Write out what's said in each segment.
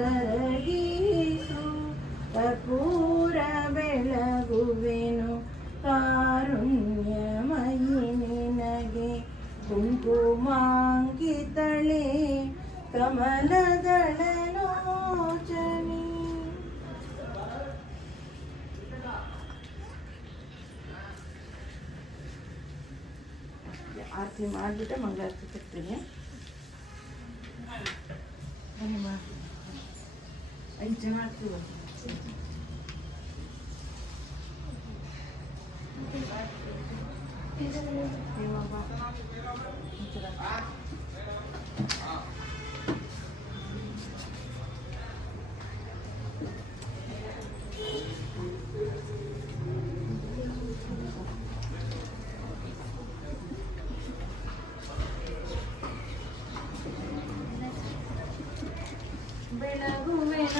ಕರಗಿಸು ಕರ್ಪೂರ ಬೆಳಗುವೆನು ಕಾರುಣ್ಯಮಯಿ ನಿನಗೆ ಕುಂಕುಮಾಂಕಿತಳೆ ಕಮಲದಳಲೋಚನೆ. ಆರತಿ ಮಾಡಿಬಿಟ್ಟೆ ಮಂಗಳಾರತಿ ತರ್ತೀನಿ. ಐದು ಜನ ಆಗ್ತೀವಿ.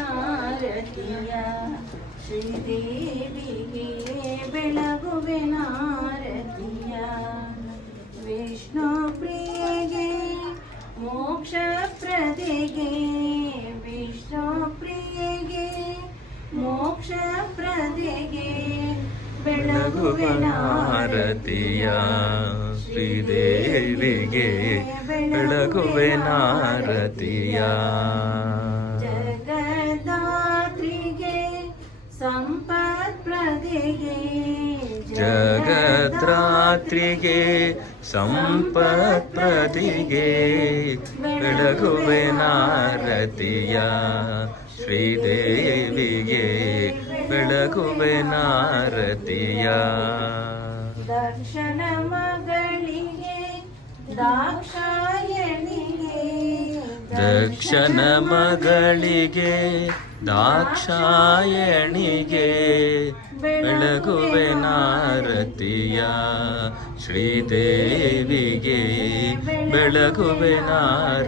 ಬೆಳಗುವೆನಾರತಿಯ ಶ್ರೀದೇವಿಗೆ ಬೆಳಗುವೆನಾರತಿಯ ವಿಷ್ಣು ಪ್ರಿಯಗೆ ಮೋಕ್ಷ ಪ್ರದೆಗೆ ವಿಷ್ಣು ಪ್ರಿಯಗೆ ಮೋಕ್ಷ ಪ್ರದೆಗೆ ಬೆಳಗುವೆನಾರತಿಯ ಶ್ರೀದೇವಿಗೆ ಬೆಳಗುವೆನಾರತಿಯ ಜಗದಾತ್ರಿಗೆ ಸಂಪತ್ ಪ್ರದೆಗೆ ಜಗದ್ರಾತ್ರಿಗೆ ಸಂಪತ್ ಪ್ರದಿಗೆ ಬೆಳಗುವೆನಾರತಿಯ ಶ್ರೀದೇವಿಗೆ ಬೆಳಗುವೆನಾರತಿಯ ದರ್ಶನ ಮಗಳಿಗೆ ದಾಕ್ಷಾಯಣಿಗೆ ದಕ್ಷನ ಮಗಳಿಗೆ ದಾಕ್ಷಾಯಣಿಗೆ ಬೆಳಗುವೆನಾರತಿಯ ಶ್ರೀದೇವಿಗೆ ಬೆಳಗುವೆನಾರತಿಯ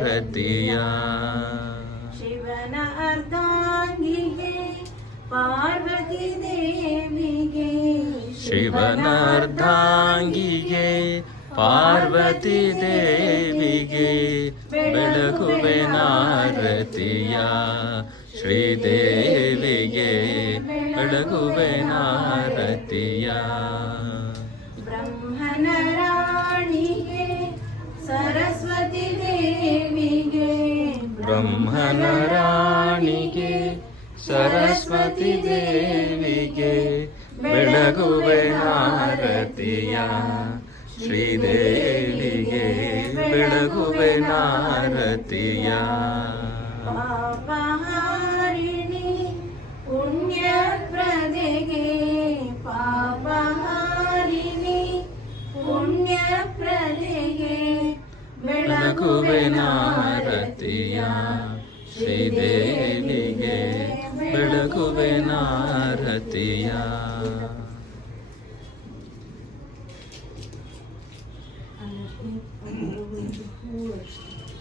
ಶಿವನ ಅರ್ಧಾಂಗಿಗೆ ಪಾರ್ವತಿ ದೇವಿಗೆ ಶಿವನ ಅರ್ಧಾಂಗಿಗೆ ಪಾರ್ವತಿ ದೇವಿಗೆ ಬೆಳಗುವೆನಾರತಿಯ ಶ್ರೀದೇವಿಗೆ ಬೆಳಗುವೆನಾರತಿಯ ಬ್ರಹ್ಮನ ರಾಣಿಗೆ ಸರಸ್ವತಿ ದೇವಿಗೆ ಬ್ರಹ್ಮನ ರಾಣಿಗೆ ಸರಸ್ವತಿ ದೇವಿಗೆ ಬೆಳಗುವೆನಾರತಿಯ ಶ್ರೀದೇವಿಗೆ ಬೆಳಗುವೆನಾರತಿಯ ಪಾಪಹಾರಿಣಿ ಪುಣ್ಯ ಪ್ರದೆಗೆ ಪಾಪಹಾರಿಣಿ ಪುಣ್ಯ ಪ್ರದೆಗೆ ಬೆಳಗುವೆನಾರತಿಯ ಶ್ರೀದೇವಿಗೆ ಬೆಳಗುವೆನಾರತಿಯ ಹೂವು